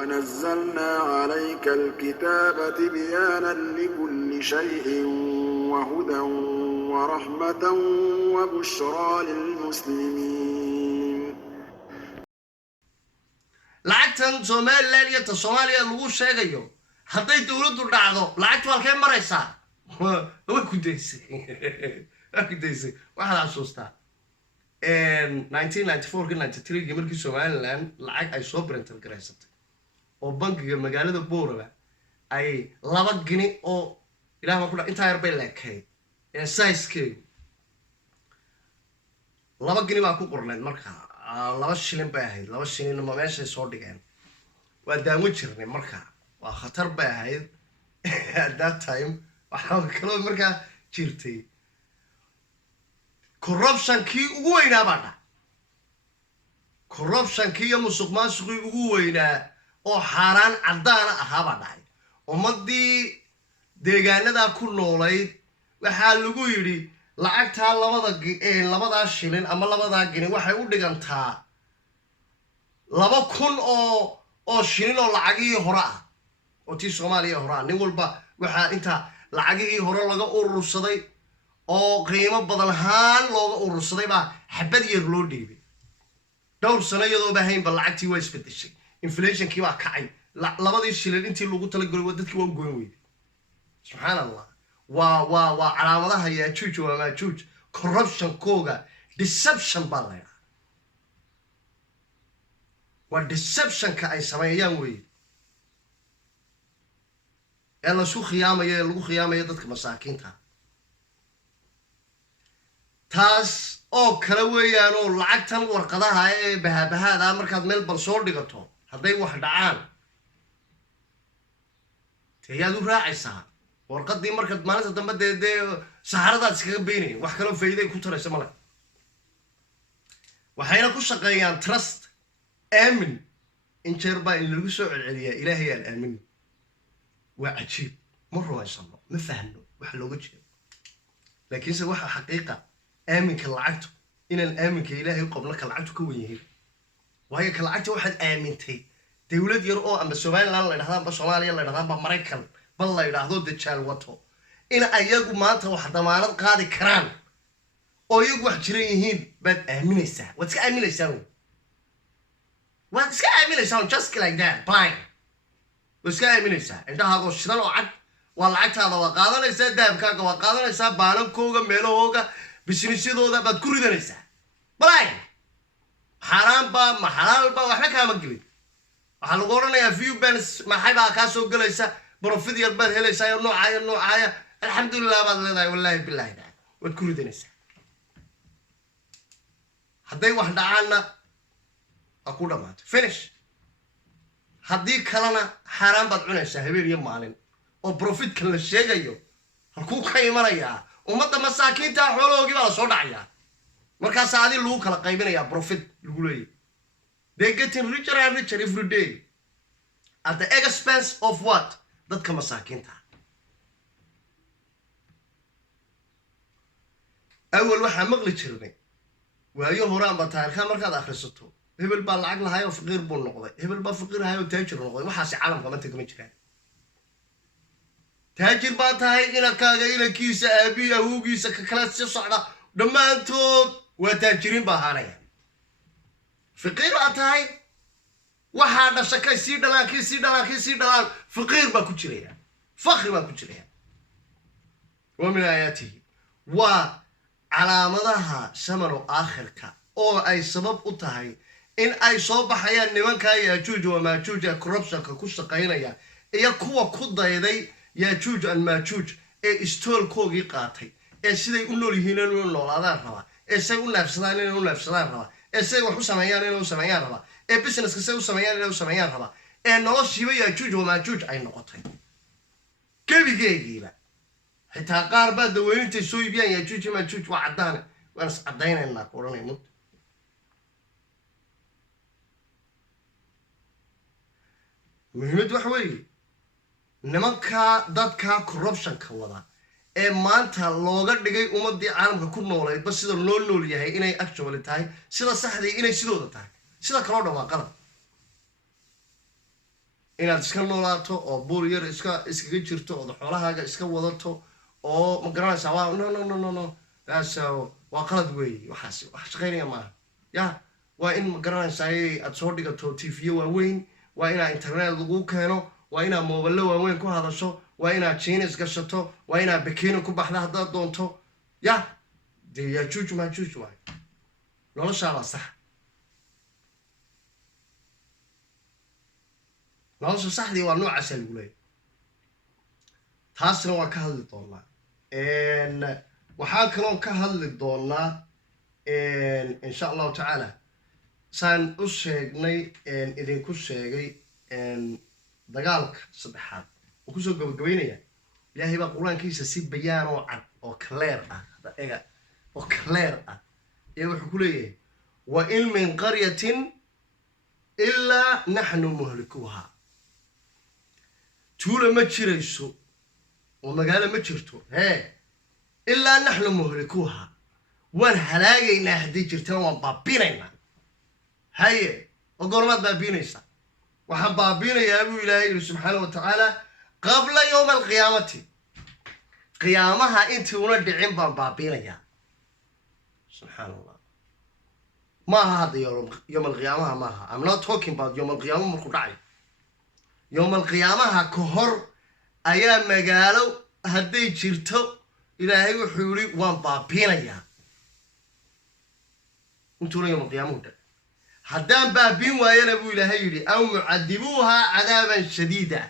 ونزلنا عليك الكتاب بيانا لكل شيء وهدى ورحمة وبشرى للمسلمين. lacagtan Somaliland iyo Soomaaliya lagu sheegayo haday dawladdu dhacdo lacagtu halkeen maraysaa way ku deysay waxa la xasuustaa 1994 markii Somaliland lacag ay soo printer gareysatay oo bangiga magaalada Booraba ay 2 gini oo ilaahay ku dhac inta yar bay leekay ee size-keedu 2 gini baa ku qorneed markaa 2 shilin bay ahayd 2 shilin ma meesha soo dhigeen waa daawo jirnay markaa waa khatar bay ahayd at that time waxa kale markaa jirtay corruption kii ugu weynaa baa corruption kii iyo musuqmaasuqii ugu weynaa oo xaraan cadaan ah baa dhacay ummadii deegaanada ku noolayd waxa lagu yiri lacagta labada shilin ama labada gini waxay u dhigantaa 2,000 oo shilin oo lacagii hore ah oo tii Soomaaliya hore nin walba waxa inta lacagii hore laga urursaday oo qiimo badan ahaan looga urursaday baa xabad yar loo dhiibay dhowr sano iyadoo baahayn ba lacagtii way isbedeshay inflation kii baa kacay labadii shilin intii lagu tala galay dadkii waa goyn weeyay subhanallah waa calaamadaha Yaajuuj waa Maajuuj corruption kooga deception baa la yiraahdaa waa deception ka ay sameeyaan weey ee la soo khiyaamayo lagu khiyaamayo dadka masaakiinta taas oo kala weeyaan oo lacagtan warqadaha ee bahabahaada markaad meel bal soo dhigato haday wax dhacaan tayadu raacaysaa warqadii markaad maalinta dambe deedee saharadaad iskaga beenay wax kale faa'iido ku taraysa mala waxayna ku shaqeeyaan trust aamin in jeerba in lagu soo celceliyaa ilaahay aan aamin waa cajiib ma rumaysano ma fahno wax looga jeedo laakiinse waxa xaqiiqa aaminka lacagtu inaan aaminka ilaahay u qabno ka lacagtu ka weyn yahay waayo ka lacagta waxaad aamintay dawlad yar oo ama Somaliland la yiraahdo ama Soomaaliya la yiraahdo ama Mareykan bal la yiraahdo dajaal wato in ayagu maanta wax damaanad qaadi karaan oo iyagu wax jiran yihiin baad aaminaysaa waad iska aaminaysaa just like that blind waad iska aaminaysaa indhahaago shidan oo cad waa lacagtaada waa qaadanaysaa dahabkaaga waa qaadanaysaa baalankooga meelahooga businessyadooda baad ku ridanaysaa blind xaraan ba ma xalaal ba waxba kaama gelin waxa lagu oranayaa few bands maxay baa ka soo galaysa profit yar baad helaysaa noocaaya alxamdulillah baad leedahay wallahi billahi waad ku ridanaysaa haday wax dhacaana aku dhamaatay finish haddii kalena xaraan baad cunaysaa habeen iyo maalin oo profit kan la sheegayo halkuu ka imanayaa ummadda masaakiinta xoolahoogi baa soo dhacaya markaas aadi lagu kala qaybinayaa profit lagu leeyahay they getting richer and richer every day at the expense of what dadka masaakiinta awal waxa maqli jirnay waayo hore ama taariikha markaad akhrisato hebel baa lacag lahaay oo faqiir buu noqday hebel baa faqiir ahaay oo taajir noqday waxaas caalamka ma tagama jiraan taajir baa tahay inakaaga inankiisa aabi awowgiisa ka kala sii socda dhammaantood waa taajiriin baa ahaanaya faqiir baa tahay waxaa dhasha kay sii dhalaan faqiir baa ku jiraya fakri baa ku jiraya ومن آياته وعلامتها سمنو آخرك أو أي سبب أتهاي إن أي صوب حياة نمان كا ياجوج وماجوج كوربشن كوسا قينيا إيا كوا كودا يدي ياجوج الماجوج إيه استول كوغي قاتي إيه سيدي يقولوا لي هنا نقول هذا روا إيه سيقول نفسنا روا إيه سيقول سميان روا إيه بيسنس كسيقول سميان روا إيه نلاش شيء ياجوج وماجوج أي نقطة كيف يجي لا حتى قاربة دوين تسوي بيان ياجوج وماجوج وعدانا وأنا عدينا إننا كورونا يموت muhiimad wax weeye nimanka dadka corruption ka wada ee maanta looga dhigay ummadii caalamka ku noolayd ba sida loo nool yahay inay actually tahay sida saxdii inay sidooda tahay sida kala dhawaaqada inaad iska noolaato oo buur yar iskaga jirto oo xoolahaaga iska wadato oo ma garanaysaa waa no waa qalad weeye waxaas wax shaqaynaya maaha ya waa in ma garanaysaa aad soo dhigato tv waaweyn waa inaa internet lagu keeno waa inaa moobilo waaweyn ku hadasho waa inaa jeans gashato waa inaa bikini ku baxda haddaad doonto ya dee yaajuuj maajuuj waay noloshaabaa sax nolosha saxdii waa noocaasa lagu leeyahy taasna waan ka hadli doonaa waxaan kaloon ka hadli doonaa insha allahu tacaala saan u sheegnay idinku sheegay dagaalka saddexaad oo kusoo gabagabaynaya ilaahay baa qur-aankiisa si bayaan oo cad oo clear ah ega oo clear ah ayaa wuxuu ku leeyahay wa in min qaryatin ilaa naxnu muhlikuha tuula ma jirayso oo magaalo ma jirto ilaa naxnu muhlikuha waan halaagaynaa haddii jirtaan waan baabinaynaa haye oo goormaad baabiinaysaa waxaan baabinayaa buu ilaahay yidhi subxaana wa tacaala qabla yowma alqiyaamati qiyaamaha intii una dhicin baan baabinayaa subxaana allah maaha hadda yowma alqiyaamaha maaha I'm not talking about yowma alqiyaama markuu dhacayo yowma alqiyaamaha ka hor ayaa magaalo hadday jirto ilaahay wuxuu yidhi waan baabinayaa intuuna yowma alqiyaamuhu dhac haddaan baabiin waayana buu ilaahay yidhi aw mucadibuuha cadaaban shadiida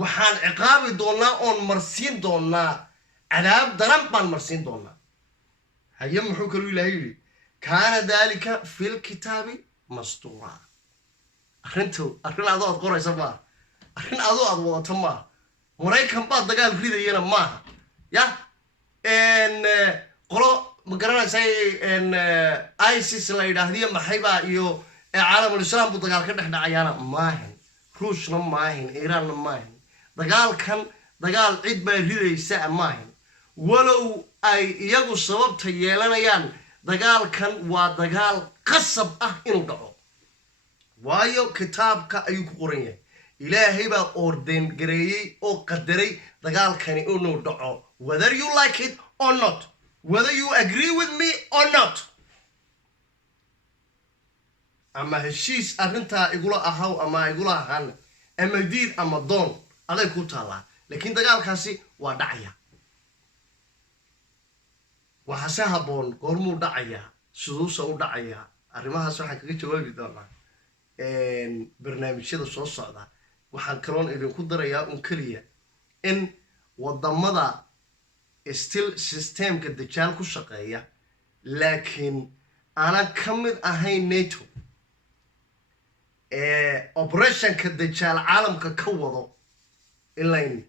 waxaan ciqaabi doonaa oon marsiin doonaa cadaab daran baan marsiin doonaa haye muxuu kaluu ilaahay yidhi kaana daalika fi lkitaabi mastuura arrin adoo aad qoraysa maaha arrin adoo aad wadato maaha maraykan baad dagaal ridayana maaha ya qolo ma garanaysaa isis la yidhaahdiyo maxaybaa iyo caalamulislaam buu dagaal ka dhex dhacayaana maahin ruushna maahin iiraanna maahin dagaalkan dagaal cid baa ridaysa maahin walow ay iyagu sababta yeelanayaan dagaalkan waa dagaal qasab ah inuu dhaco waayo kitaabka ayuu ku qoran yahay ilaahay baa ordeen gareeyey oo qadaray dagaalkani inuu dhaco whether you like it or not whether you agree with me or not ama heshiis arrintaa igula ahaw ama igula ahaan ama diid ama doon aday ku taallaa laakiin dagaalkaasi waa dhacaya waxaase habboon goormuu dhacayaa siduusa u dhacayaa arrimahaas waxaan kaga jawaabi doonaa barnaamijyada soo socda waxaan kaloon idinku darayaa un keliya in wadamada still systemka dajaal ku shaqeeya laakiin aanan ka mid ahayn nato operationka dajaal caalamka ka wado ilayn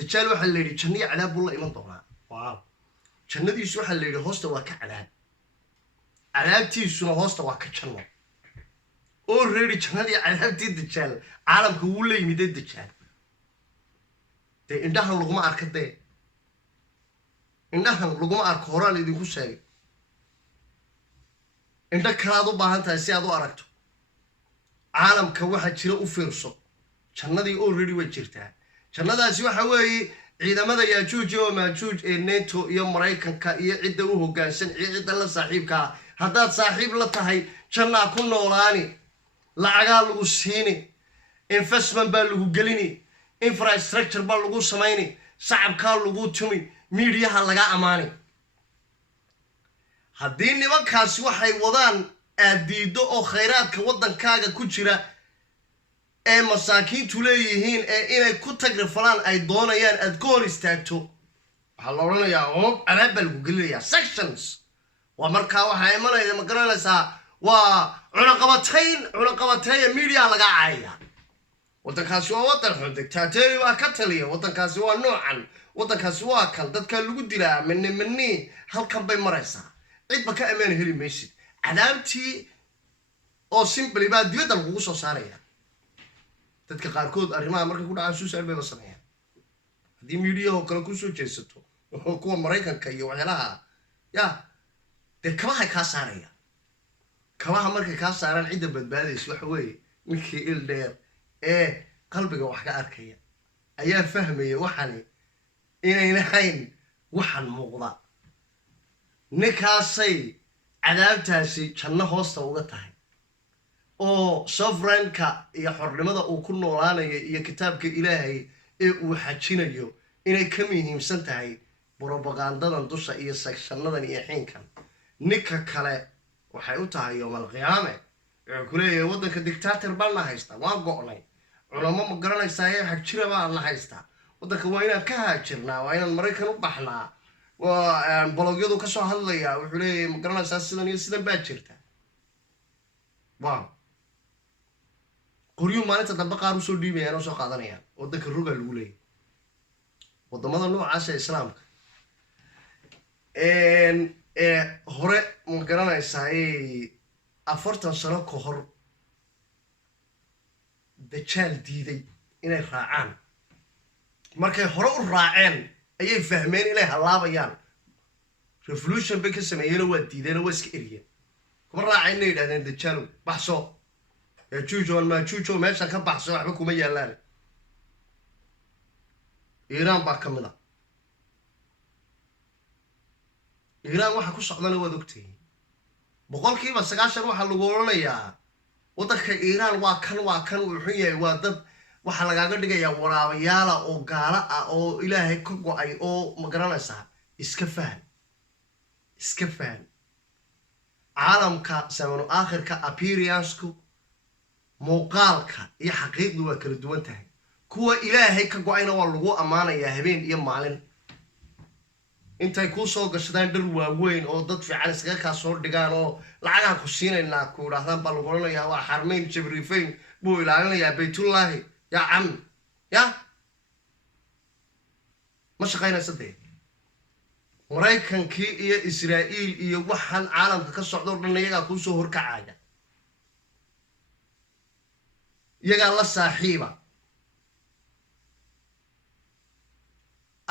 dajaal waxaa la yidhi janno iyo cadaab buu la iman doonaa wow jannadiisu waxaa la yidhi hoosta waa ka cadaab cadaabtiisuna hoosta waa ka janno already jannadii cadaabtii dajaal caalamka wuu la yimid dajaal dee indhahan laguma arka dee indhahan laguma arko horaan idinku sheegay indho kalaad u baahan tahay si aad u aragto caalamka waxaa jira u fiirso jannadii already way jirtaa jannadaasi waxa weeye ciidamada yaajuuj oo maajuuj ee nato iyo maraykanka iyo cidda u hoggaansan iyo cidda la saaxiibkaa haddaad saaxiib la tahay jannaa ku noolaani lacagaa lagu siini investment baa lagu gelini infrastructure baa lagu samayni shacabkaa lagu tumi miidiyaha laga ammaani haddii nimankaasi waxay wadaan aad diiddo oo khayraadka waddankaaga ku jira ee masaakiintu leeyihiin ee inay ku tagrifalaan ay doonayaan aad ka hor istaagto waxaa la odhanayaa oob cadaab baa lagu gelinayaa sections waa markaa waxaa imanaya ma garanaysaa waa cunaqabatayn miidiyaha laga cayaya waddankaasi waa waddan xun dictatori baa ka taliya waddankaasi waa noocan waddankaasi waa kan dadkaa lagu dilaa mini halkan bay maraysaa cidba ka ammaan heli maysid cadaabtii oo simply baa dibadda lagugu soo saaraya dadka qaarkood arrimaha markay ku dhacaan suicide bayba sameeyaan haddii miidiyahoo kale kusoo jeesato kuwa maraykanka iyo waxyaalaha ya dee kabahay kaa saaraya kabaha markay kaa saaraan cidda badbaadaysa waxa weeye ninkii il dheer ee qalbiga wax ka arkaya ayaa fahmaya waxani inayna hayn waxan muuqda ninkaasay cadaabtaasi janno hoosta uga tahay oo sovereignka iyo xornimada uu ku noolaanayo iyo kitaabka ilaahay ee uu xajinayo inay ka muhiimsan tahay propagandadan dusha iyo sectionadan iyo xiinkan ninka kale waxay u tahay yowmal qiyaame wuxuu ku leeyahay waddanka dictator baan la haystaa waan go'nay culamo ma garanaysaa ee xagjira baan la haystaa waddanka waa inaan ka haajirnaa waa inaan maraykan u baxnaa waa bologyadu ka soo hadlayaa wuxuu leeyahay ma garanaysaa sidan iyo sidan baa jirta waaw qoryuu maalinta dambe qaar usoo dhiibayaan oo soo qaadanayaan waddanka rogaa lagu leeyahay waddamada noocaasa islaamka hore ma garanaysaa 40 sano ka hor dajaal diiday inay raacaan markay hore u raaceen ayay fahmeen inay halaabayaan revolution bay ka sameeyeen waa diideen waa iska eriyeen kuma raacayna yidhahdeen dajaal baxso yajuuj maajuuj meeshan ka baxso waxba kuma yaalaan iiraan baa ka mid ah iiraan waxa ku socdana waad ogtihiin 90% waxaa lagu oranayaa waddanka iiraan waa kan uu xun yahay waa dad waxaa lagaaga dhigayaa waraabayaala oo gaala ah oo ilaahay ka go-ay oo ma garanaysaa iska fahan caalamka samano aakhirka appearance-ku muuqaalka iyo xaqiiqdu waa kala duwan tahay kuwa ilaahay ka go-ayna waa lagu ammaanayaa habeen iyo maalin intay kuu soo gashadaan dhar waaweyn oo dad fiican iskaga kaa soo dhigaan oo lacagaan ku siinaynaa ku idhaahdaan baa lagu oranayaa waa xarmeyn jabriifeyn buu ilaalinayaa baytullaahi yaa cam ya ma shaqaynaysa dee maraykankii iyo israa'iil iyo waxaan caalamka ka socdo o dhan iyagaa kuu soo horkacaya iyagaa la saaxiiba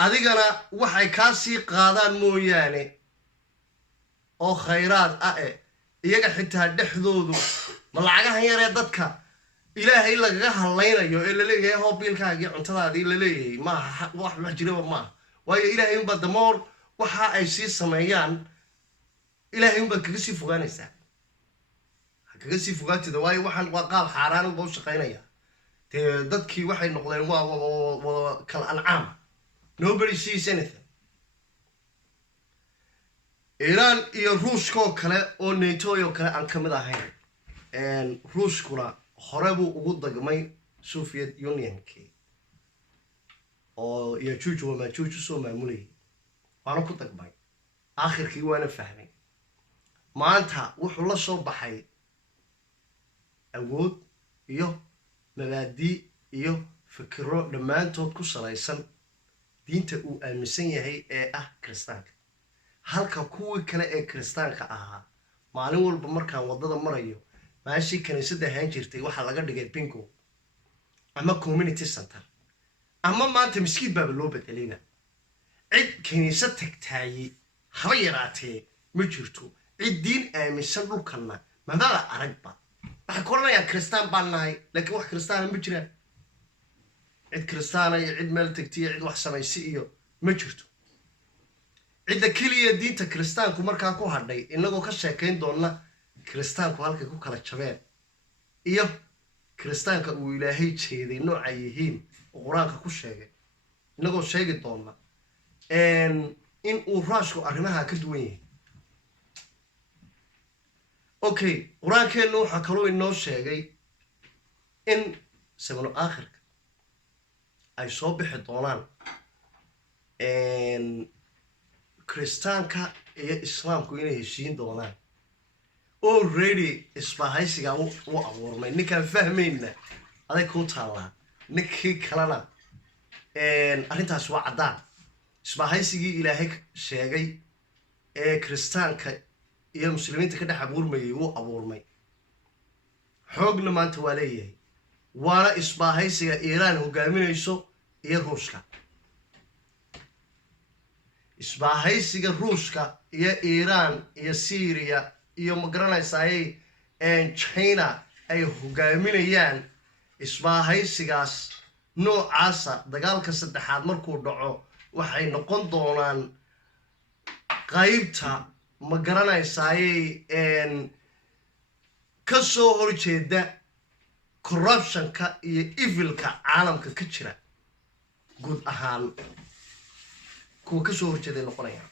adigana waxay kaa sii qaadaan mooyaane oo khayraad ah iyaga xitaa dhexdoodu ma lacagahan yaree dadka ilaahay lagaga hadlaynayo ee laleeyahay hoobiilkaagii cuntadaadii laleeyahay maaha wax jiraba maaha waayo ilaahay unbaa damoor waxa ay sii sameeyaan ilaahay unbaad kaga sii fogaanaysaa kaga sii fogaatida waayo waxaan waa qaab xaaraan unba u shaqaynaya dee dadkii waxay noqdeen waa kal ancaam nobody sees anything iiraan iyo ruushkaoo kale oo natooo kale aan ka mid ahayn ruushkuna hore buu ugu dagmay soviet unionkii oo yajuuj wamaajuuj usoo maamulayay waana ku dagmay aakhirkii waana fahmay maanta wuxuu la soo baxay awood iyo mabaadii iyo fikiro dhammaantood ku salaysan diinta uu aaminsan yahay ee ah kiristaanka halka kuwii kale ee kiristaanka ahaa maalin walba markaan waddada marayo maashii kaniisadda ahaan jirtay waxaa laga dhigay bingo ama community center ama maanta miskiid baaba loo bedelayna cid kaniisad tagtaayey haba yaraatee ma jirto cid diin aaminsan dhulkanna mabala aragba waxay ku oranayaan kiristaan baan nahay laakiin wax kiristaana ma jiraan cid kiristaana iyo cid meel tagtiyo cid wax samaysi iyo ma jirto cidda keliya diinta kiristaanku markaa ku hadhay inagoo ka sheekayn doonna kiristaanku halkay ku kala jabeen iyo kiristaanka uu ilaahay jeeday nooca yihiin oo qur-aanka ku sheegay inagoo sheegi doonna in uu raashku arrimaha ka duwan yahay okay qur-aankeenna waxaa kaloo inoo sheegay in samano aakhirka ay soo bixi doonaan kiristaanka iyo islaamku inay heshiin doonaan already isbahaysigaa u abuurmay ninkaan fahmayna aday kuu taallaa ninkii kalena arrintaas waa caddaan isbahaysigii ilaahay sheegay ee kiristaanka iyo muslimiinta ka dhex abuurmayay wuu abuurmay xoogna maanta waa leeyahay waana isbahaysiga iiraan hogaaminayso iyo ruushka isbahaysiga ruushka iyo iiraan iyo syria iyo ma garanaysaay china ay hogaaminayaan isbaahaysigaas noocaasa dagaalka saddexaad markuu dhaco waxay noqon doonaan qaybta ma garanaysaaye ka soo horjeeda corruptionka iyo evilka caalamka ka jira guud ahaan kuwa ka soo horjeeday noqonayaan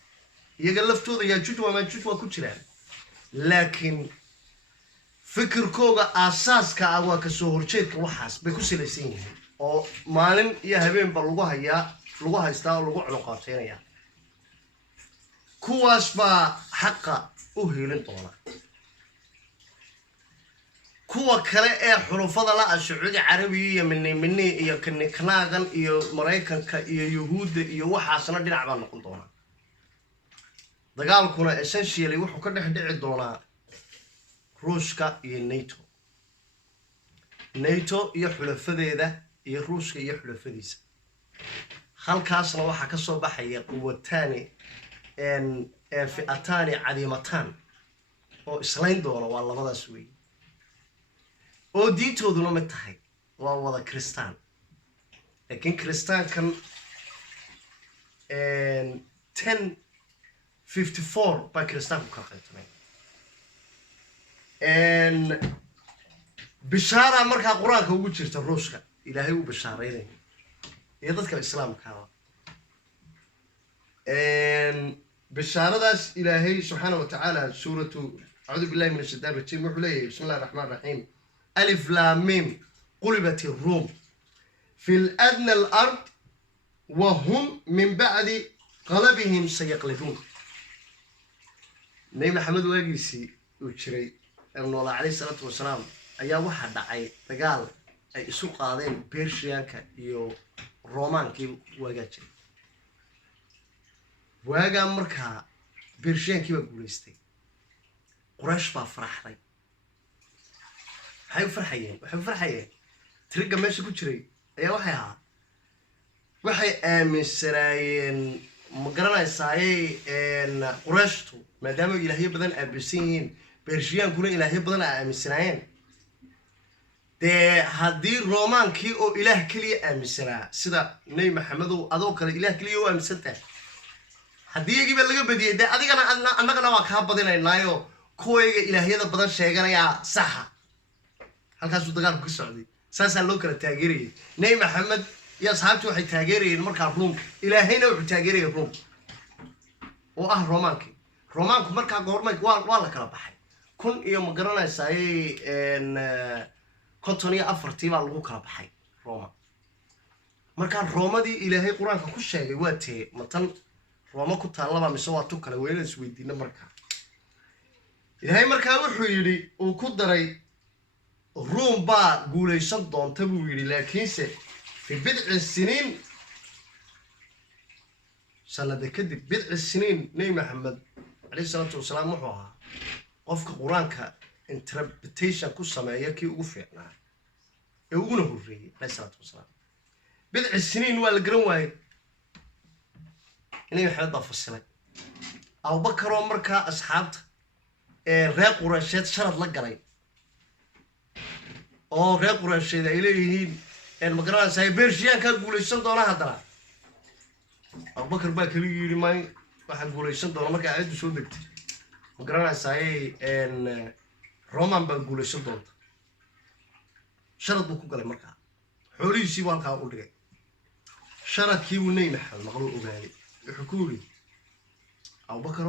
iyaga laftooda yaajuuj wamaajuuj waa ku jiraan laakiin fikirkooga aasaaska ah waa ka soo horjeedka waxaas bay ku salaysan yihiin oo maalin iyo habeenba lagu haystaa oo lagu cunuqaateynayaa kuwaas baa xaqa u helin doona kuwa kale ee xulufada la Sacuudi Carabiga iyo minni iyo kanaagan iyo Mareykanka iyo Yuhuudda iyo waxaasna dhinac baa noqon doona dagaalkuna essentially wuxuu ka dhex dhici doonaa Ruushka iyo NATO iyo xulafadeeda iyo Ruushka iyo xulafadiisa halkaasna waxa ka soo baxaya quwataani fi'ataani cadiimatan oo islayn doona waa labadaas weey oo diintooduna mid tahay waa wada kristaan laakiin kristaankan 1054 baa kristaanku ka qaybtamay bishaara markaa quraanka ugu jirta Ruushka ilaahay uu bishaareeyay iyo dadka islaamka ah bishaaradaas ilaahay subhanahu wa ta'ala suuratu a'uudu billahi minash shaytaanir rajiim wuxuu leeyahay bismillahir rahmaanir rahiim ألف لام ميم قلبت الروم في الأدنى الأرض وهم من بعد قلبهم سيقلبون نبي محمد واجيسي وشري ابن الله عليه الصلاة والسلام أيا واحد دعي تقال أي سوق هذين بيرشيانك يو رومان كي واجتي واجا مركها بيرشيان كي بقوليستي قريش بفرح لي waxay farxayeen tiriga meesha ku jiray ayaa waxay aaminsanaayeen ma garanaysaay qurashtu maadaama ilaahay badan aabisan yihiin beershiyaankuna ilaahay badan aaminsanaayeen haddii roomaankii oo ilaah kaliya aaminsanaa sida nabi maxamed oo adoo kale ilaah kaliya oo aaminsantaa haddii iyagiiba laga badiyay adigana annagana waa kaa badinaynaayo kuwayga ilaahyada badan sheeganaya saxa halkaas uu dagaalku ka socday saasa loo kala taageerayay nabi maxamed iyo asxaabtu waxay taageerayeen markaa Room ilaahayna wuxuu taageerayay Room oo ah Roomaanku markaa goormay waa la kala baxay kun iyo ma garanaysaay konton iyo afartii baa lagu kala baxay Rooma markaa Roomadii ilaahay quraanka ku sheegay waa tee matan Rooma ku taalaba mise waa tu kale weeyna isweydiina markaa ilaahay markaa wuxuu yiri uu ku daray روم با قوليشان دون تبويري لكنسه في بضع السنين سنة كده بضع السنين نبي محمد عليه الصلاة والسلام وحوها قفك قرانك interpretation كسمايا كي وفعنا يقولونه الرئي عليه الصلاة والسلام بضع السنين والقرن واحد نبي محمد ضاف السنة أو بكر ومركا أصحابته ريق ورشاد شرط لقرين oo reer quraasheed ay leeyihiin ma garanaysaa beershiyaan ka guuleysan doona hadana Abubakar baa kali yiri may waxa guuleysan doona marka ay soo degtay ma garanaysaa Roman baa guuleysan doonta sharad buu ku galay markaa xoolihiisii waa halkaa u dhigay sharadkii uu neey maxal maqlo ogaaday wuxuu ku yiri Abubakar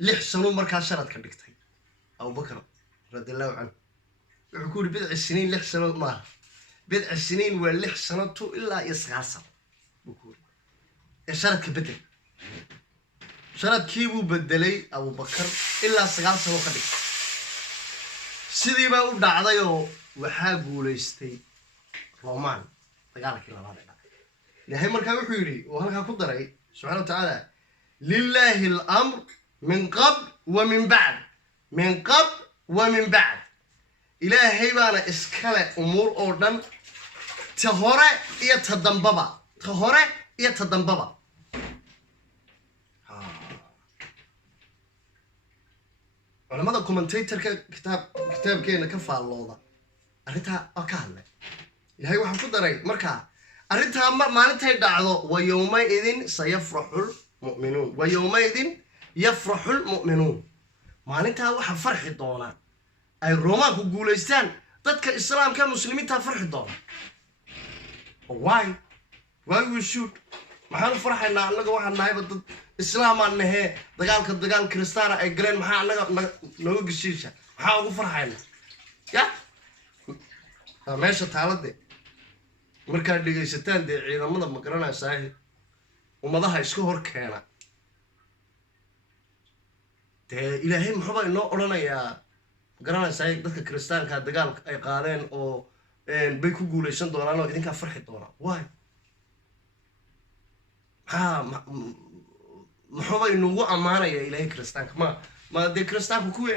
لح سنو مركز شرط كدكتي أو بكر رضي الله عنه يقول بضع السنين لح سنو ما بضع السنين واللح سنته إلا يسغاصر بقول شرط كبدل شرط كيبو بدلي أبو بكر إلا سغاصر وخدك سيدي بقى دعضيو وحاقو ليستي رومان تقالك إلا هذا لهي مركز وحيري وهلكا قدري سبحانه وتعالى لله الأمر من قبل ومن بعد إلهي بانا إسكالة أمور أوردن تهورة يتدنبابا culamada commentatorka kitaabkeena ka faallooda arrintaa waa ka hadlay ilaahay waxaa ku daray markaa arrintaa maalintay dhacdo wa yawmaidin sayafraxul mu'minuun wa yawmaidin yafraxul mu'minuun maalintaa waxaa farxi doonaa ay roomaanku guulaystaan dadka islaamka muslimiinta farxi doona why we should maxaan farxaynaa annaga waxaan nahayba dad islaamaan nahee dagaal kristaana ay galeen maxaa annaga nooga geshiisha maxaa ugu farxaynaa ya meesha taalade markaad dhegaysataan dee ciidamada ma garanaysaa ummadaha iska hor keena dee ilaahay muxuuba inoo odhanayaa garanaysaa dadka kristaanka dagaal ay qaadeen oo bay ku guulaysan doonaan oo idinkaa farxi doonaa why muxuuba inugu ammaanaya ilaahay kristaanka ma dee kristaanku kuwii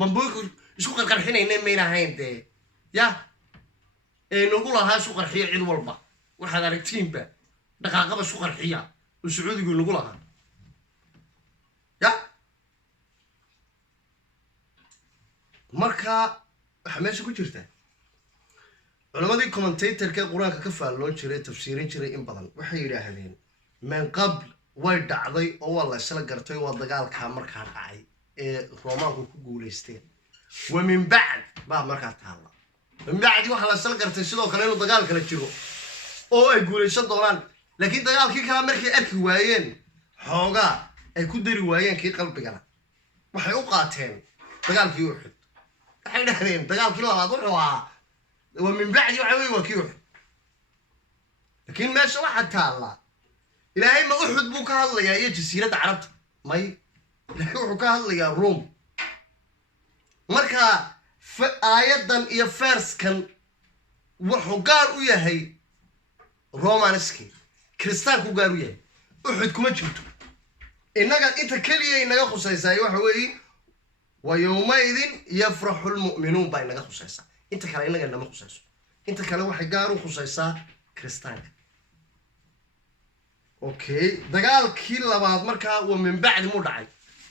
bambooyinku isku qarqarxinayna mayna ahayn dee ya nagu lahaa isku qarxiya cid walba waxaad aragtiinba dhaqaaqaba isku qarxiya oo sacuudigu nagu lahaa ya marka waxaa meesha ku jirta culamadii commentatorka qur-aanka ka faalloon jiray tafsiirin jiray in badan waxay yidhaahdeen min qabl way dhacday oo waa la isla gartay waa dagaalkaa markaa dhacay ee roomaanku ku guulaysteen wa min bacd baa markaa taalla min bacdi waxaa la isla gartay sidoo kale inuu dagaal kala jiro oo ay guulaysan doonaan laakiin dagaalkii kala markay arki waayeen xoogaa ay ku dari waayeen kii qalbigana waxay u qaateen dagaalkii uxud waxay dhahdeen dagaalkii labaad wuxuu ahaa wa min bacdi waxa wey waa kii uxud laakiin meesha waxaa taallaa ilaahay ma uxud buu ka hadlayaa iyo jasiiradda carabta may ilaahay wuxuu ka hadlayaa room marka aayadan iyo ferskan wuxuu gaar u yahay romanski kristaanku gaar u yahay uxud kuma jirto innaga inta keliya inaga khusaysaa waxa weeye wa yawmaidin yafraxu lmu'minuun baa inaga khusaysaa inta kale inaga nama khusayso inta kale waxay gaar u khusaysaa kristaanka okay dagaalkii labaad markaa waa min bacdi mu dhacay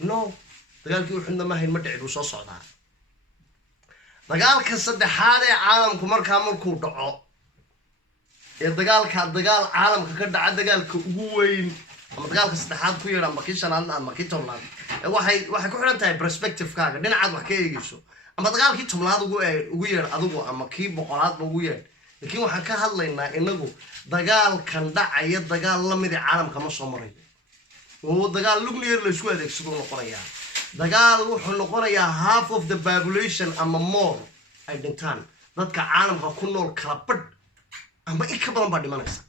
no dagaalkii uxudna ma hayn ma dhici buu soo socdaa dagaalka saddexaad ee caalamku markuu dhaco ee dagaal caalamka ka dhaca dagaalka ugu weyn ama dagaalka saddexaad ku yeedha ama kii shanaad ama kii tobnaad waxay ku xidhan tahay perspectivekaaga dhinacaad wax ka eegayso ama dagaalkii tobnaad ugu yeedh adigu ama kii boqolaadba ugu yeedh laakiin waxaan ka hadlaynaa inagu dagaalkan dhacaya dagaal la mid ee caalamka ma soo marayo oo dagaal nuclear laysku adeegsado noqonayaa dagaal wuxuu noqonayaa half of the population ama more ay dhintaan dadka caalamka ku nool kala badh ama in ka badan baa dhimanaysa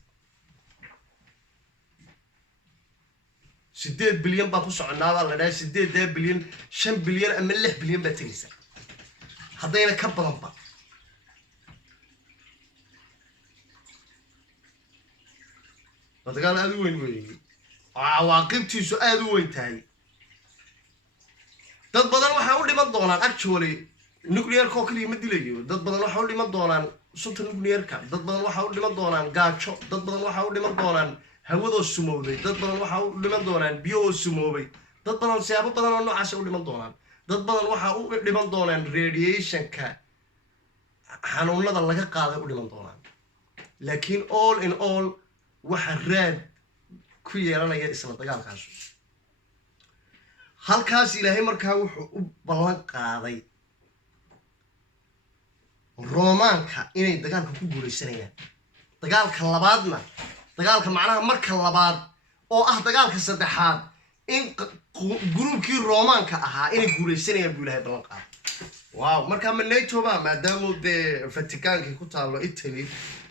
8 bilyan baa ku soconaabaa la dhahay 8 bilyan 5 bilyan ama 6 bilyan baa tegaysa haddayna ka badanba dagaal aad u weyn weeye cawaaqibtiisu aad u weyn tahay dad badan waxay u dhiman doonaan actually nuclearka oo kaliya ma dilayo dad badan waxay u dhiman doonaan sunta nuclearka dad badan waxay u dhiman doonaan gaajo dad badan waxay u dhiman doonaan hawadoo sumowday dad badan waxay u dhiman doonaan biyo oo sumoobay dad badan siyaabo badan oo noocaas u dhiman doonaan dad badan waxay u dhiman doonaan radiationka xanuunada laga qaaday u dhiman doonaan laakiin all in all waxa raad ku yeelanaya isla dagaalkaas halkaas ilaahay markaa wuxuu u ballan qaaday roomaanka inay dagaalka ku guulaysanayaan dagaalka labaadna dagaalka macnaha marka labaad oo ah dagaalka saddexaad in gruubkii roomaanka ahaa inay guulaysanayaan buu ilaahay ballan qaaday wow markaa ma nato ba maadaama dee vaticaankii ku taallo italy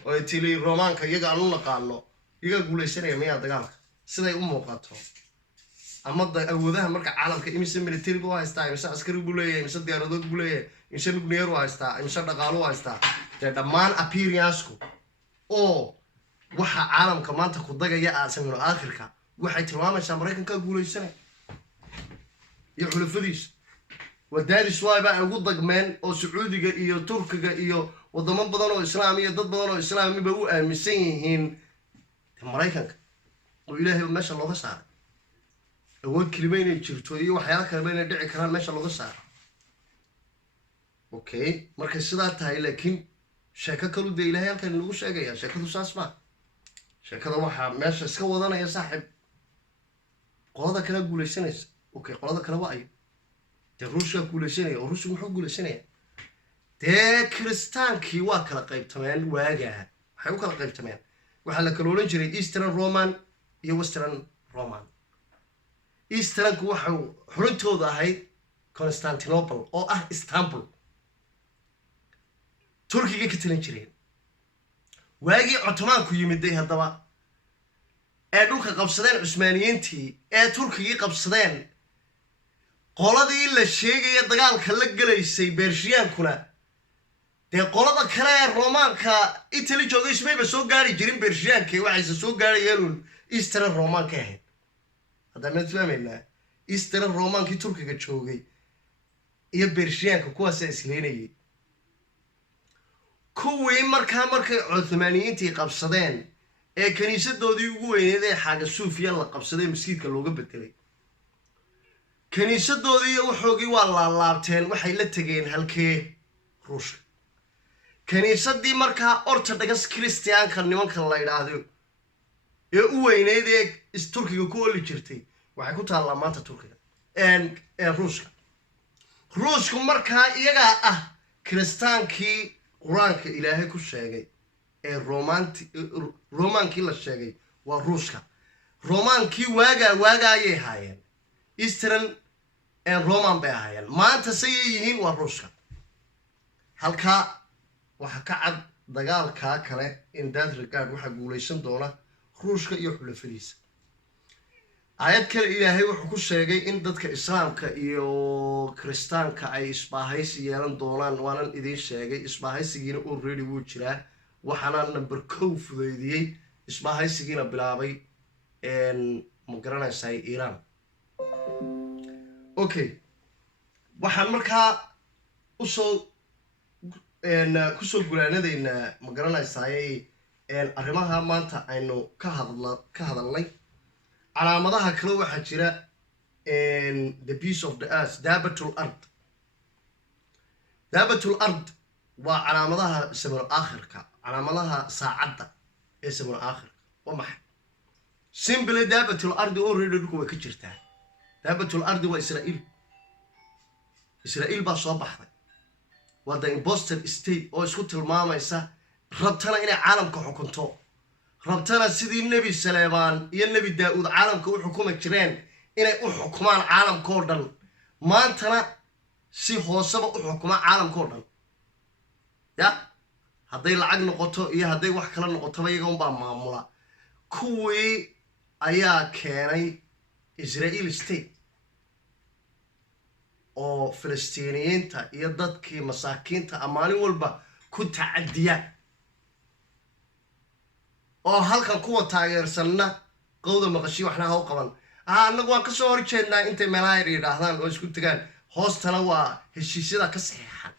oo italy roomaanka iyaga aan u naqaano iyagaa guulaysanaya miyaa dagaalka siday u muuqato ama awoodaha marka caalamka imise military buu haystaa imise askari buu leeyahay imise diyaaradood buu leeyahay imise nuclear u haystaa imise dhaqaalo u haystaa dee dhammaan appearanceku oo waxa caalamka maanta ku dagaya aasamino aakhirka waxay tilmaamaysaa maraykanka guulaysanaya iyo xulafadiisa wadaadis waayba ay ugu dagmeen oo sacuudiga iyo turkiga iyo wadamo badan oo islaam iyo dad badan oo islaamiba u aaminsan yihiin maraykanka oo ilaahay meesha looga saaray awood kelima inay jirto iyo waxyaala kaleba inay dhici karaan meesha looga saaray okay markay sidaa tahay laakiin sheeko kalu dee ilaahay halkan lagu sheegaya sheekadu saas maa sheekada waxaa meesha iska wadanaya saaxiib qolada kale guulaysanaysa okay qolada kale waa ayo dee ruushkaa guulaysanaya oo ruushku muxuu guulaysanaya dee kiristaankii waa kala qaybtameen waagaa waxay u kala qaybtameen waxaa la kala odhan jiray eastern roman iyo western roman easternku waxau xurintooda ahayd constantinople oo ah istanbul turkiga ka talin jireen waagii Ottomaanku yimiday haddaba ee dhulka qabsadeen Cusmaaniyiintii ee turkigii qabsadeen qoladii la sheegay dagaalka la galaysay Beershiyaankuna dee qolada kale ee Roomaanka Italy joogay ismayba soo gaari jirin Beershiyaankii waxay soo gaarayeen Eastern Romanka ahayd hadda ma fahmayna Eastern Romankii turkiga joogay iyo Beershiyaanka kuwaas isleenayay kuwii markay Cuthmaaniyiintii qabsadeen ee kaniisadoodii ugu weyneed ee Xaaga Suufiya la qabsaday masjidka looga bedelay kaniisadoodii waxoogii waa la laabteen waxay la tageen halkee Ruushka kaniisadii markaa Orthodox Christianka nimanka la yiraahdo ee u weyneed ee Turkiga ku oli jirtay waxay ku taallaa maanta Turkiga Ruushku markaa iyaga ah kiristaankii quraanka ilaahay ku sheegay ee Romaankii la sheegay waa Ruushka Romaankii waaga ayay haayeen Eastern Roman bay haayeen maanta say yihiin waa Ruushka halka waxa ka cad dagaalka kale in that regard waxa guulaysan doona Ruushka iyo xulafadiisa ayad kale ilaahay wuxuu ku sheegay in dadka islaamka iyo kristaanka ay isbaahaysi yeelan doonaan waanan idin sheegay isbaahaysigiina already wuu jiraa waxaana number 2 fudeydiyay isbaahaysigiina bilaabay ma garanaysaa Iran okay waxaan markaa kusoo gulaanadayna ma garanaysaa arrimaha maanta aynu ka hadalnay calaamadaha kale waxaa jira the piece of the earth daabatul ard waa calaamadaha samaan aakhirka calaamadaha saacadda ee samaan aakhirka waa maxay simple daabatul ard already dhulku way ka jirtaa daabatul ard waa Israa'iil baa soo baxday waa the imposter state oo isku tilmaamaysa rabtana inay caalamka xukunto rabtana sidii Nabi Suleymaan iyo Nabi Daawud caalamka u xukuma jireen inay u xukumaan caalamka oo dhan maantana si hoosaba u xukuma caalamka oo dhan ya hadday lacag noqoto iyo hadday wax kala noqoto iyaga un baa maamula kuwii ayaa keenay Israel state oo Filistiiniyiinta iyo dadkii masaakiinta amaalin walba ku tacadiya oo halkan kuwa taageersanna qowda maqashii waxna ha u qaban anagu waan ka soo horjeednaa intay meelaha yiraahdaan oo isku tagaan hoostana waa heshiisyada ka saxiixan